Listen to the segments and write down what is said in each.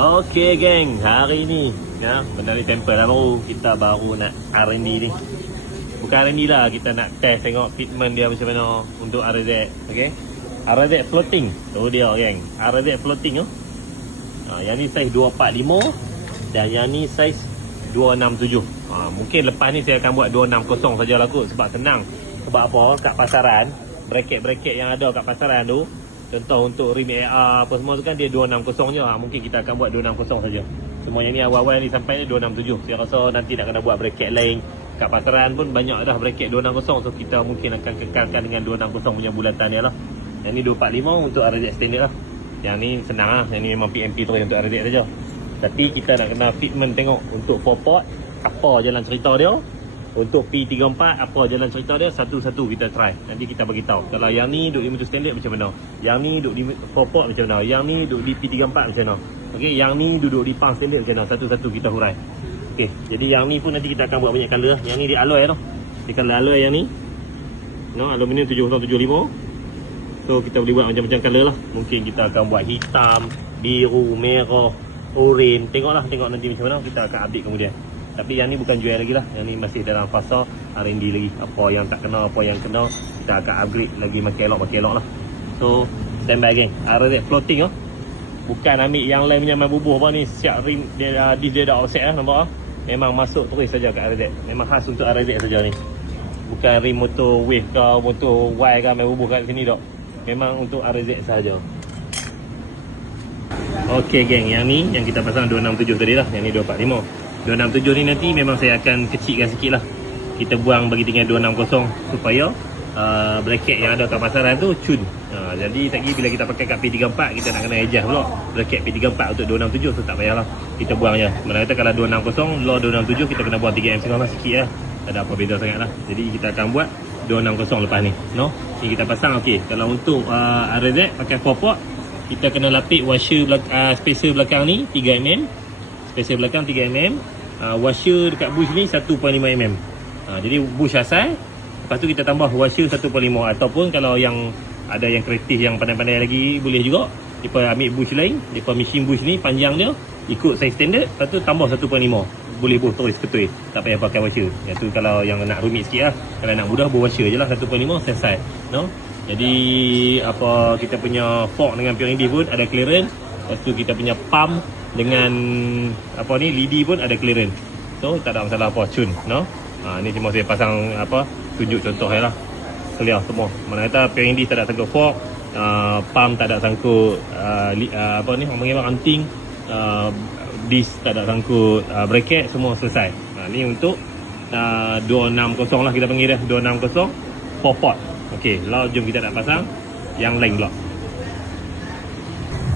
Okey geng, hari ni ya, benda ni temper lah baru. Kita baru nak R&D ni. Bukan R&D lah, kita nak test tengok fitment dia macam mana untuk RZ. Okey. RZ floating. Tu dia geng. RZ floating tu. Yang ni saiz 245 dan yang ni saiz 267. Mungkin lepas ni saya akan buat 260 sajalah kot sebab senang. Sebab apa? Kat pasaran, bracket-bracket yang ada kat pasaran tu, contoh untuk rim AR apa semua tu kan dia 260 je. Mungkin kita akan buat 260 saja. Semua yang ni awal-awal ni sampai 267. Saya rasa nanti nak kena buat bracket lain. Kat pasaran pun banyak dah bracket 260. So kita mungkin akan kekalkan dengan 260 punya bulatan dia lah. Yang ni 245 untuk RZ standard lah. Yang ni senang lah. Yang ni memang PMP terus untuk RZ saja. Tapi kita nak kena fitment tengok untuk 4 port apa jalan cerita dia. Untuk P34 apa jalan cerita dia, satu-satu kita try. Nanti kita bagi tahu. Kalau yang ni duk di motor standard macam mana, yang ni duk di 4 port macam mana, yang ni duk di P34 macam mana. Okey, yang ni duduk di pang standard macam mana, satu-satu kita hurai. Okey, jadi yang ni pun nanti kita akan buat banyak color. Yang ni di alloy tu. Di color alloy yang ni. No, aluminium 7075. So kita boleh buat macam-macam color lah. Mungkin kita akan buat hitam, biru, merah, orange. Tengoklah, tengok nanti macam mana, kita akan update kemudian. Tapi yang ni bukan jual lagi lah. Yang ni masih dalam fasa R&D lagi. Apa yang tak kena, apa yang kena, kita akan upgrade lagi makin elok lah. So stand by geng. RZ floating oh. Bukan ambil yang lain punya main bubuh apa ni. Siap rim dia, dia dah offset lah, nampak ah. Memang masuk terus saja kat RZ. Memang khas untuk RZ saja ni. Bukan rim motor wave ke, motor Y ke main bubuh kat sini tak. Memang untuk RZ saja. Okey geng, yang ni yang kita pasang 267 tadi lah. Yang ni 245. 267 ni nanti memang saya akan kecilkan sikit lah. Kita buang bagi tinggal 260 supaya bracket yang ada kat pasaran tu cun. Jadi tak kira bila kita pakai kat P34 kita nak kena adjust pula bracket P34 untuk 267 tu tak payahlah. Kita buang je. Mana kata kalau 260 low 267 kita kena buang 3M setengah lah sikit lah. Tak ada apa beza sangat lah. Jadi kita akan buat 260 lepas ni. No? Ni kita pasang okey. Kalau untuk RZ pakai 4 port, kita kena lapik washer spacer belakang ni 3mm. Spacer belakang 3mm. Washer dekat bush ni 1.5mm. Jadi bush asal. Lepas tu kita tambah washer 1.5. Ataupun kalau yang ada yang kreatif yang pandai-pandai lagi boleh juga. Mereka ambil bush lain. Mereka machine bush ni panjang dia ikut size standard. Lepas tu tambah 1.5. Boleh buh terus ketui. Tak payah pakai washer. Yang tu kalau yang nak rumit sikit lah. Kalau nak mudah buh washer je lah 1.5 selesai. No? Jadi apa kita punya fork dengan pure indie pun ada clearance. Lepas tu kita punya pump dengan apa ni lidi pun ada clearance. So tak ada masalah apa cun, no. Ni cuma saya pasang apa tunjuk contoh lah. Clear semua. Mana kata pure indie tak ada sangkut fork, pump tak ada sangkut apa ni orang panggil ranting, disc tak ada sangkut bracket, semua selesai. Ni untuk 260 lah kita panggil dia, 260 4 port. Okey, lalu jom kita nak pasang yang lain pula.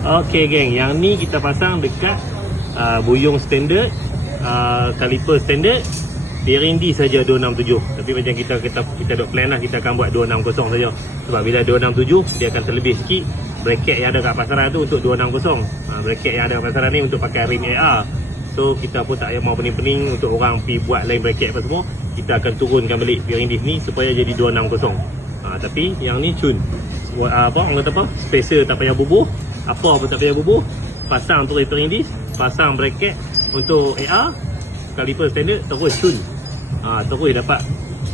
Okey geng, yang ni kita pasang dekat buyung standard, kaliper standard, P&D saja 267. Tapi macam kita dok plan lah, kita akan buat 260 saja. Sebab bila 267 dia akan terlebih sikit. Bracket yang ada kat pasaran tu untuk 260. Bracket yang ada kat pasaran ni untuk pakai rim AR. So kita pun tak payah mau pening-pening untuk orang pergi buat lain bracket apa semua. Kita akan turunkan balik P&D ni supaya jadi 260. Tapi yang ni cun. Apa orang kata apa? Spacer tak payah bubuh. Apa pun tak payah bubuh. Pasang turret P&D, pasang bracket untuk AR, kaliper standard, terus cun. Terus dapat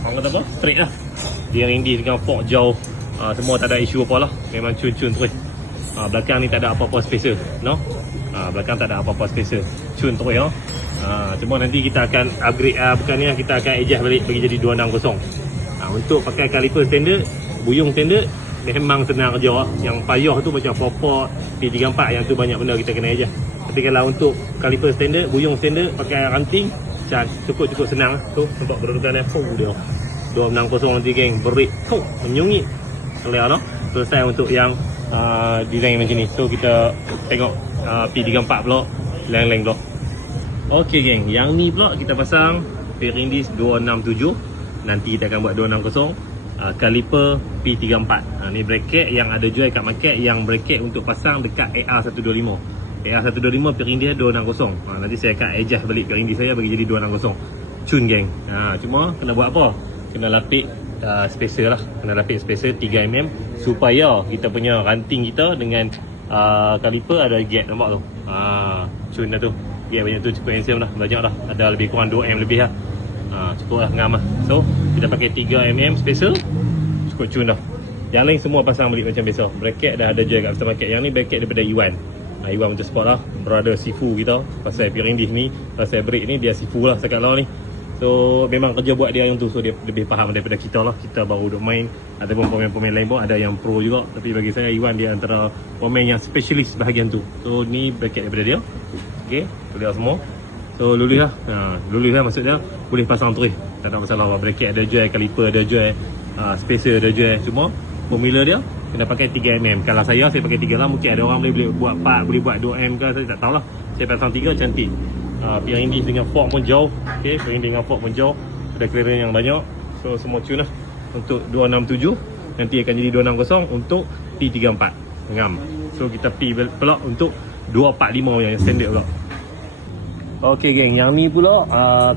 orang kata apa? Straight lah. P&D dengan fork jauh, semua tak ada isu apa lah. Memang cun-cun terus. Belakang ni tak ada apa-apa spacer, no? Belakang tak ada apa-apa spacer. Cun terus ya. Cuma nanti kita akan upgrade, bukan ni lah, kita akan adjust balik bagi jadi 260. Untuk pakai kaliper standard, buyung standard, memang senang kerja lah. Yang payah tu macam 4 port, P34, yang tu banyak benda kita kena adjust. Tapi kalau untuk kaliper standard, buyung standard, pakai ranting, cukup senang. Tu nampak kedudukan dia, dia 260 nanti geng, berik, menyungit. Clear no? Selesai untuk yang design macam ni. So kita tengok P34 pula, lain-lain pula. Okey geng, yang ni pula kita pasang P&D 267. Nanti kita akan buat 260. Kaliper P34. Ni bracket yang ada jual kat market, yang bracket untuk pasang dekat AR125. AR125 P&D dia 260. Nanti saya akan adjust balik P&D saya bagi jadi 260. Cun geng. Cuma kena buat apa? Kena lapik spacer lah. Kena lapik spacer 3mm supaya kita punya ranting kita dengan kaliper ada gap, nampak tu. cun dah tu. Gap banyak tu cukup handsome dah, banyak dah. Ada lebih kurang 2M lebih lah. Cukup lah ngam lah. So kita pakai 3mm spacer, cukup cun dah. Yang lain semua pasang balik macam biasa. Bracket dah ada je kat aftermarket. Yang ni bracket daripada Iwan. Iwan Motorsport lah, brother Sifu kita. Pasal bearing diff ni, pasal brake ni dia Sifu lah sekat law ni. So memang kerja buat dia yang tu. So dia lebih faham daripada kita lah. Kita baru duk main. Ataupun pemain-pemain lain pun ada yang pro juga. Tapi bagi saya Iwan dia antara pemain yang specialist bahagian tu. So ni bracket daripada dia. Okay, boleh semua. So lulus lah. Lulus lah maksudnya boleh pasang terus. Tak ada masalah apa. Bracket ada joy, caliper ada joy, spacer ada joy. Semua formula dia kena pakai 3mm. Kalau saya pakai 3 lah. Mungkin ada orang boleh buat 4, boleh buat 2M ke, saya tak tahulah. Saya pasang 3 cantik. Bearing diff dengan fork pun jauh. Okay, bearing dengan fork pun jauh. Ada clearance yang banyak. So semua tune lah. Untuk 267 nanti akan jadi 260 untuk P34 ngam. So kita P pula untuk 245 yang standard pula. Okay geng, yang ni pula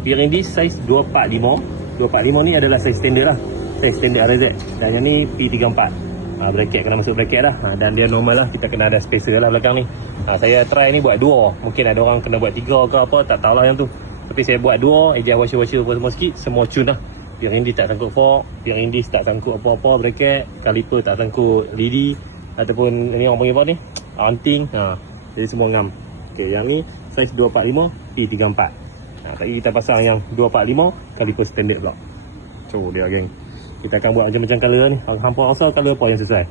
bearing diff size 245. 245 ni adalah size standard lah. Size standard RZ. Dan yang ni P34. Bracket kena masuk bracket dah. Dan dia normal lah, kita kena ada spacer lah belakang ni. Saya try ni buat 2. Mungkin ada orang kena buat 3 ke apa, tak tahulah yang tu. Tapi saya buat 2, adjust washer apa semua sikit, semua tune lah. Bearing diff tak sangkut fork, bearing diff tak sangkut apa-apa bracket, caliper tak sangkut lidi ataupun ni orang panggil apa ni, anting. Jadi semua ngam. Okay, yang ni size 245 P34. Tadi kita pasang yang 245 caliper standard pula. So dia geng, kita akan buat macam-macam colour ni. Hampa rasa colour apa yang sesuai.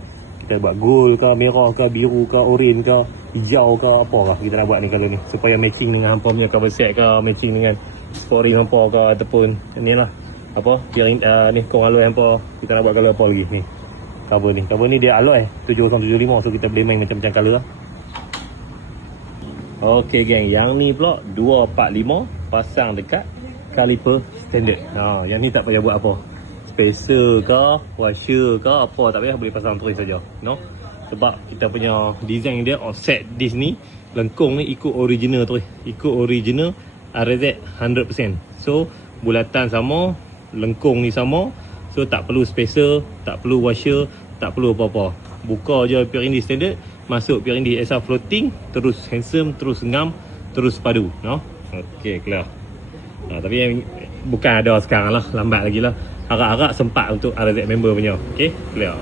Kita buat gold ke, merah ke, biru ke, orange ke, hijau ke, apa lah kita nak buat ni colour ni. Supaya matching dengan hampa punya cover set ke, matching dengan sporing hampa ke, ataupun ni lah. Apa, yang ni kong alloy hampa. Kita nak buat colour apa lagi ni. Cover ni dia alloy 7075. So kita boleh main macam-macam colour lah. Ok geng, yang ni pula 245 pasang dekat caliper standard. Yang ni tak payah buat apa. Spacer ke, washer ke, apa tak payah, boleh pasang terus saja. No? Sebab kita punya design dia offset disc ni, lengkung ni ikut original terus. Ikut original RZ 100%. So bulatan sama, lengkung ni sama. So tak perlu spacer, tak perlu washer, tak perlu apa-apa. Buka je bearing diff standard, masuk bearing diff SR floating, terus handsome, terus ngam, terus padu. No? Ok, clear. Tapi bukan ada sekarang lah, lambat lagi lah. Harap-harap sempat untuk RZ member punya. Ok, clear.